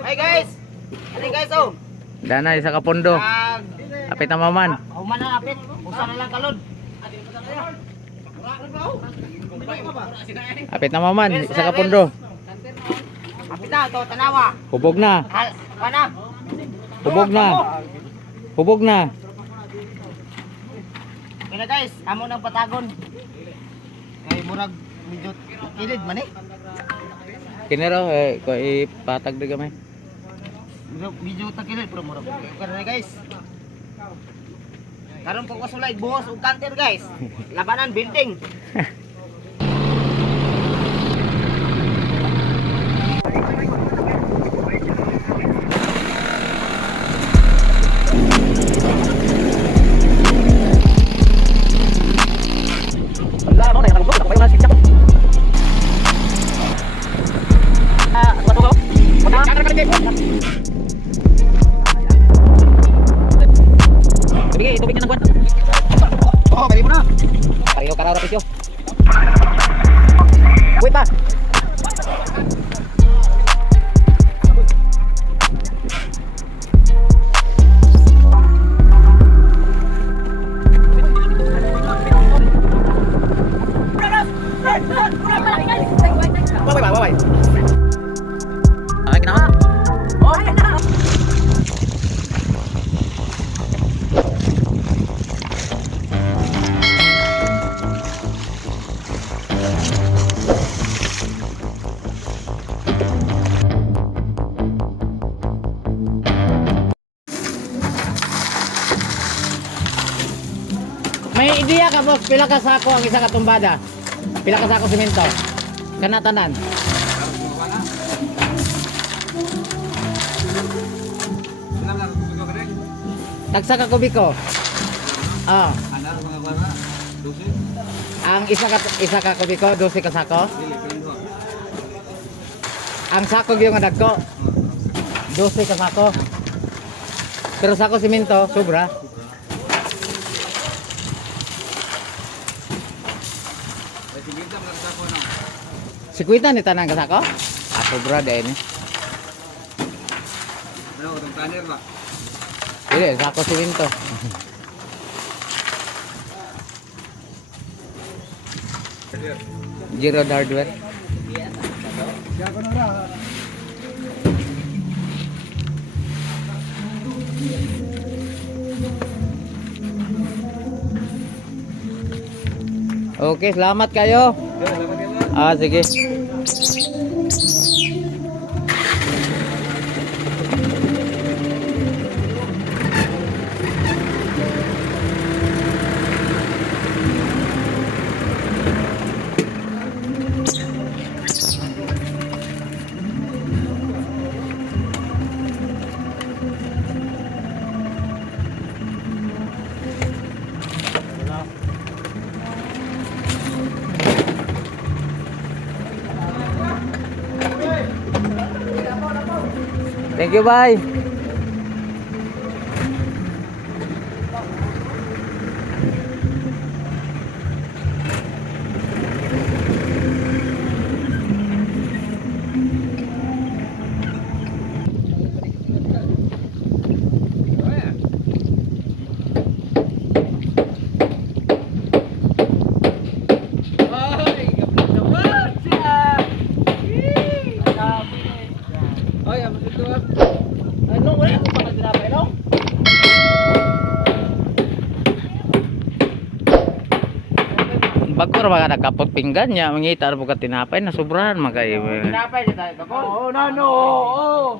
Hey guys! Ano guys oh? Dana isa ka pondo. Apit na maman. Human na apit. Usa na lang kalod. Apit na maman, isa ka pondo. Apit na to tanawa. Hubog na. Pana. Hubog na. Hubog na. Kaya guys, amo nang patagon. Ay murag medyo kilid man eh. Kinero ko ipatag de gamay. Medyo takilid pero murag. Kaya guys. Karon ko kasulay buhos ug kanter guys. Labanan building. Tubig na nagwan. Oh, bali mo na. Pareho ka raw pisyo. Wait pa. Bye. Ay, kinaha. Oh, kinaha. May ideya ka boss, pila ka sako ang isa ka tumbada? Pila ka sako semento? Kanatanan. Tagsa ka kubiko. Ah. Ang isa ka kubiko, 12 ka sako. Ang sako gyud nga dagko. 12 ka sako. Pero sako semento sobra. Sikuita ni tanang kasako? Ako bro dahil ni. Ano itong tanner ba? Hindi, sako siminto. Zero hardware. Okay, selamat kayo. Ah, sige. Thank you, bye. Bagor mga nakapot pinggan niya, mangita na buka tinapay na sobrahan magay. Tinapay dito tayo. Oo, no. Oo.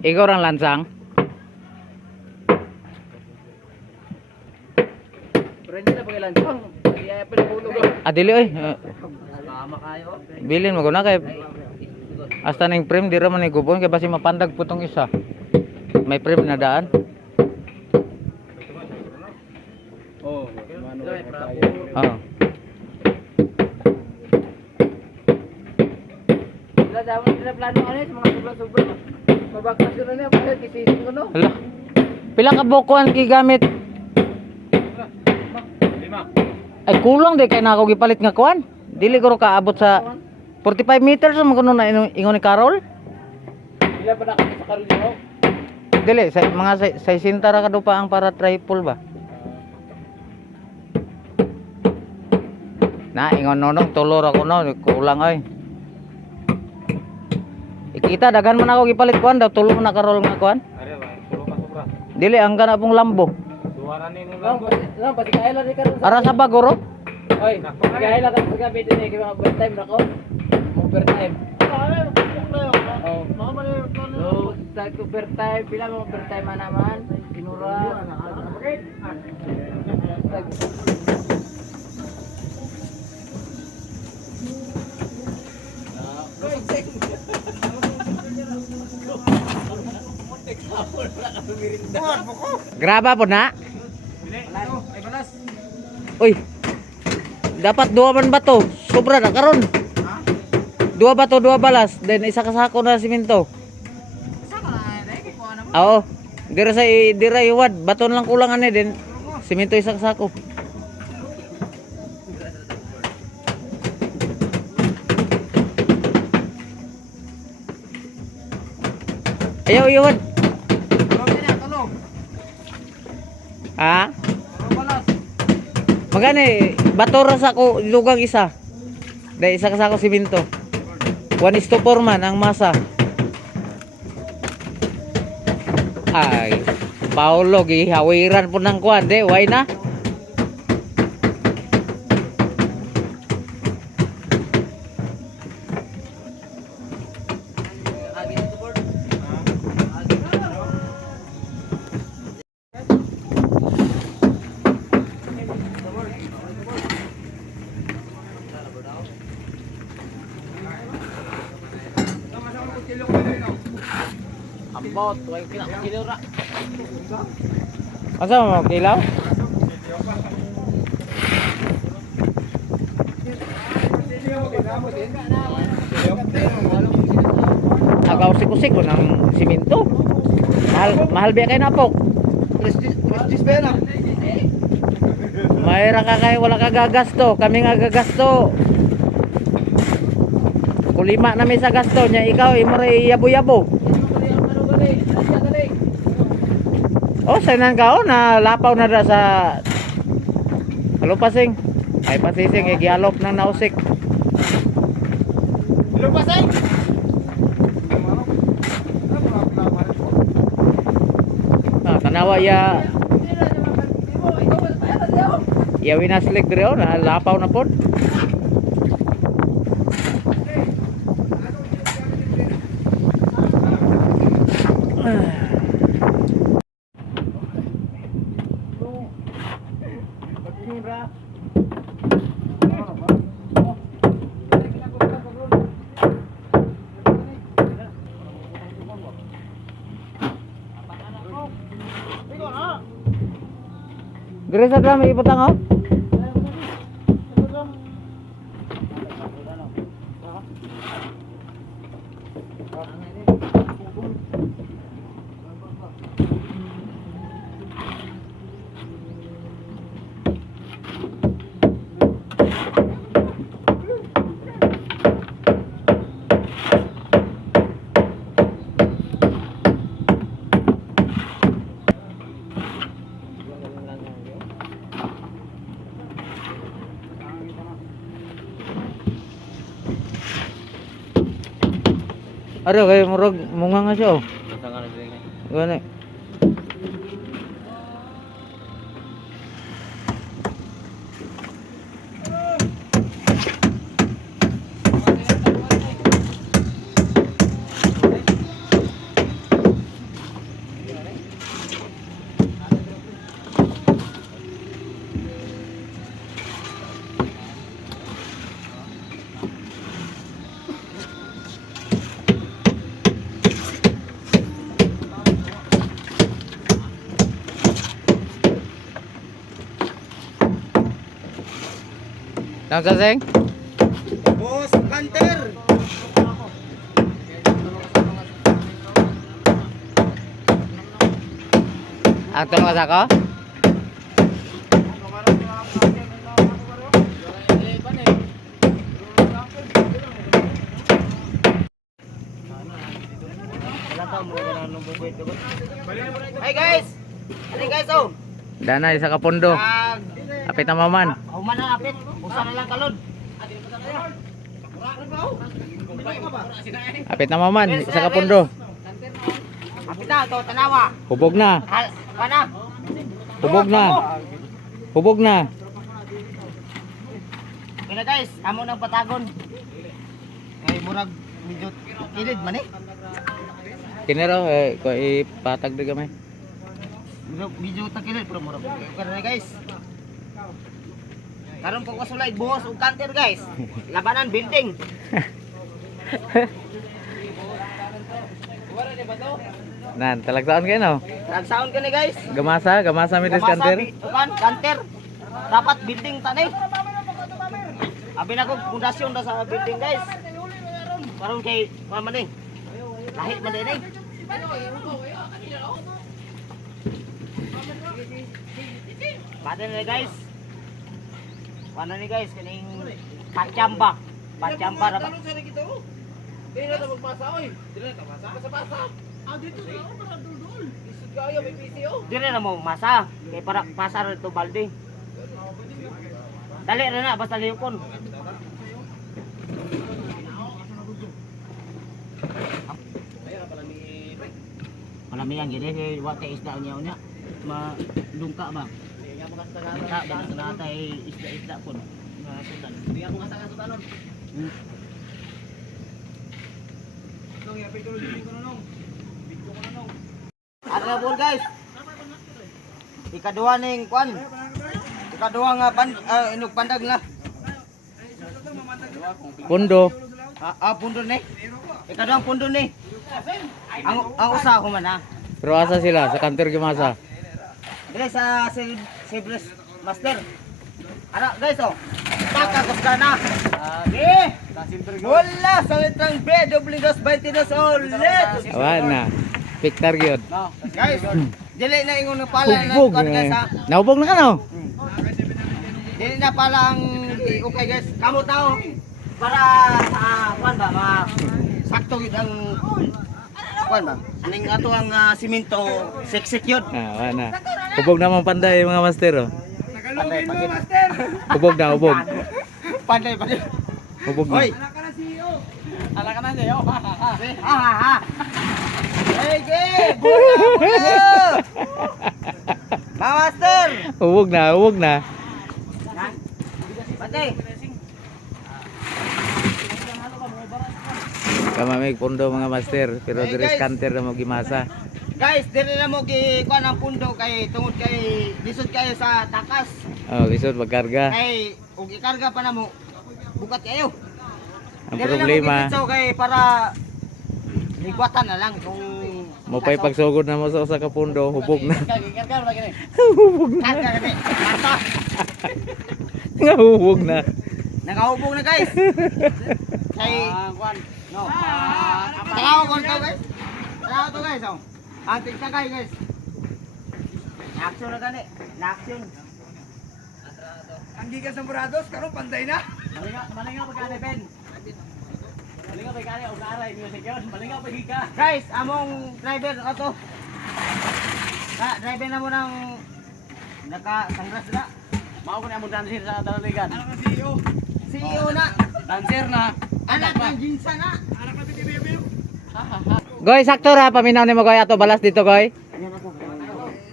Ikaw ang lansang. Pero hindi na pag-lansang. Hindi ay pinahulog. Adili oy. Tama kayo. Bilin mo na kay hasta ning frame di ra man igubon kay basi mapandag putong isa. May frame na daan. Oh, Oh. Wala daw nila plano ano sa mga sobra-sobra. Mabakasyon na niya para tisising ko no. Hala. Pila ka bukuan gigamit? 5. Ay kulang di kay na ako gipalit nga kuan. Dili ko kaabot sa 45 meters mo kuno na ingon ni Carol. Ilan pa na kami sa karon dito? Dili sa mga 60 ra ka pa ang para triple ba. Na ingon nonong tulor ako no kulang ay. Ikita daghan man ako gipalit kuan daw tulo na Carol nga kuan. Are ba, tulo ka sobra. Dili ang kana pong lambo. Duwara ni nung lang. Lang pati kaila ni karon. Ara sa bagoro. Oy, kaila ka sa gabi din kay overtime na ko. Overtime. Oh. So, sa overtime, pila mo overtime naman? Pinura. Graba po na. Ay balas. Uy. Dapat dua man ba to? Sobra na karon. Dua ba to, dua balas, then isa ka sako na simento. Oo. Dira iwad, baton lang kulang ani din. Simento isa ka sako. Ayaw iwad. Ha? Magani, bato ra sako lugang isa. Dahil isa ka sako simento. 1:4 man ang masa. Ay, Paulo gihawiran po ng kuan, de, why na? Ambot, way kinakilura. Asa mo kilaw? Agaw sikusik ko ng simento. Mahal biya kay napok. Prestige ba na? Mayra ka kay wala ka gagasto, kami nga gagasto. Kulima na may sa gasto nya ikaw imo ra yabo-yabo. Oh, sanan ka oh na lapaw na da sa Alupasing. Ay pasising gialop nang nausik. Lupasing. Ah, tanawa ya. Ya winaslik dire oh na lapaw na pod. Dire sa drum ibutang oh. Ada kayak murag munga nga siya oh. Gani. Nang saseng? Boss Hunter. Ang tulong sa ko? Hey guys! Ano guys oh? Dana isa ka pundo. Apit na maman. Human na apit. Usa na lang kalod. Apit na maman, isa ka pundo. Apit na to tanawa. Hubog na. Kana? Hubog na. Hubog na. Kaya guys, amo nang patagon. Ay murag medyo kilid man eh. Kinero ko ipatag di gamay. Medyo takilid pero murag. Kaya guys. Karon ko kasulay buhos ug counter guys. Labanan building. Nan, talagsaon kayo no? Nagsound ka ni guys. Gamasa mi diskanter. Ukan, counter. Dapat building tanay. Abi na ko pundasyon da sa building guys. Karon kay man eh. Lahi man din eh. Paden ni guys. Ano ni guys kaning pachamba. Pachamba ra ba? Dili na magpasa oy. Dili na masa. Pasa-pasa. Ah dito sa ako para dul-dul. Isod kayo may PCO. Dire na mo masa kay para pasar to balde. Dali ra na basta liyukon. Malamihan gini kay wa tay isda unya malungka ba. Ka ba na tay isda pun. Nasudan. Di ako ngasang-sudanon. Nong ya pito dili ko nong. Bidyo ko nong. Ano na po guys? Ikaduha ning kwan. Ikaduha nga inog pandag na. Pundo. Pundo ni. Ikaduha pundo ni. Ang usa ko man ha. Pero asa sila sa kantor Gamasa. Dili sa Silvers Master. Ano guys oh. Takakos ka na. Wala sa litrang B, doubling dos, 22 ulit. Awa na. Victor gyud. Guys, dili na ingon na pala na Hubog. kwan guys ha. Nahubog na ka no? Dili na pala ang okay guys. Kamo tao para sa kwan ba ma sakto gid ang kwan ba. Aning ato ang simento siksik yun. Awa na. Hubog naman panday mga master oh. Panday, panday. Hubog na, hubog. Panday, panday. Hubog na. Hoy, Ala ka na siya. ha. Hey, bula. Mga master. Hubog na, hubog na. Panday. Kamamig pundo mga master, pero Hey, dire guys. kanter na mo Gimasa. Guys, dili na mo gi kuan ang pundo kay tungod kay lisod kayo sa takas. Oh, lisod magkarga. Kay ug ikarga pa na mo. Bukat kayo. Ang Dili problema, na mo kay para ligwatan na lang kung mo pay pagsugod na mo sa usa ka pundo, hubog na. Karga lagi ni. Hubog na. karga kami. Basta Nga hubog na. nakahubog na guys. Kay Kwan. No. tanaw ko to guys. Tanaw to guys oh. Ang tigtagay guys. Na-action na gani. Na-action. Ang gigas ng Morados karon panday na. Malinga pagkane Ben. Malinga pa kani og aray music yon. Malinga pa giga. Guys, among driver ato. Driver na mo ng naka-sunglass na. Mao ko ni among dancer sa dalaligan. Ala ka CEO. CEO na. Dancer na. Anak ng jinsa na. Anak na BTV. Goy, sakto ra paminaw nimo goy ato balas dito goy.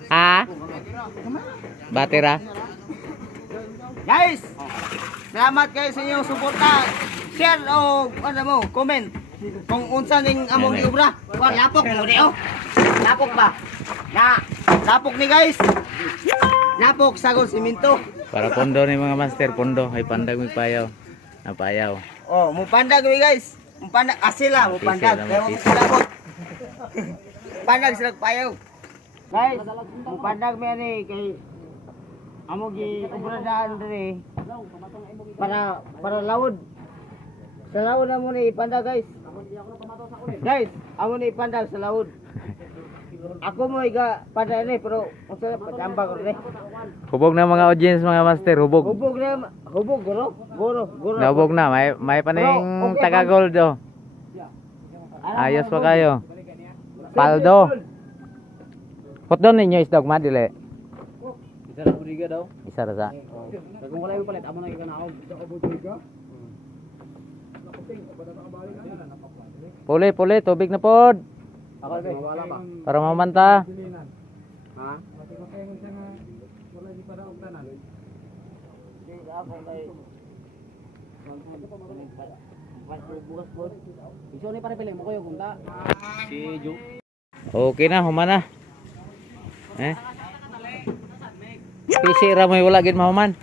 Ha? Batera. Guys, salamat kayo sa inyong suporta. Share o ano mo, comment. Kung unsa ning among giobra. Kuan lapok mo di oh. Lapok ba? Lapok ni guys. Lapok sagol siminto. Para pondo ni mga master, pondo ay pandag mi payaw. Napayaw. Oh, mo pandag mi guys. Mo pandag asila, mo pandag. Asila, Pero asila. sila ko. Pandag sila payaw. Guys, mo pandag mi ani kay amo gi obradaan diri para lawod. Sa lawod na mo ni ipandag guys. Guys, amo ni ipandag sa lawod. Ako mo iga pada ni pero unsa patambang ko ni. Hubog na mga audience mga master, hubog. Hubog guro. Nahubog na, may paning taga gold do. Ayos pa kayo. Paldo. Hotdon ninyo isdog ma dili. Isa ra budiga daw. Isa ra sa. Kung wala yung palit amo na gikanaog. Isa ka budiga. Puli, tubig na pod. Ako be. Wala ba? Para mamanta. Ha? Ako kay bukas po. Iso ni pare pili mo kayo kung ta. Si Ju. Okay na, humana. PC ra mo wala gid mahuman.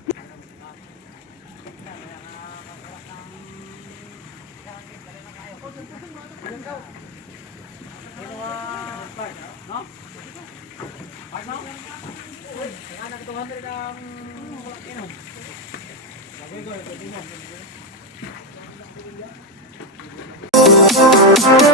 Ano?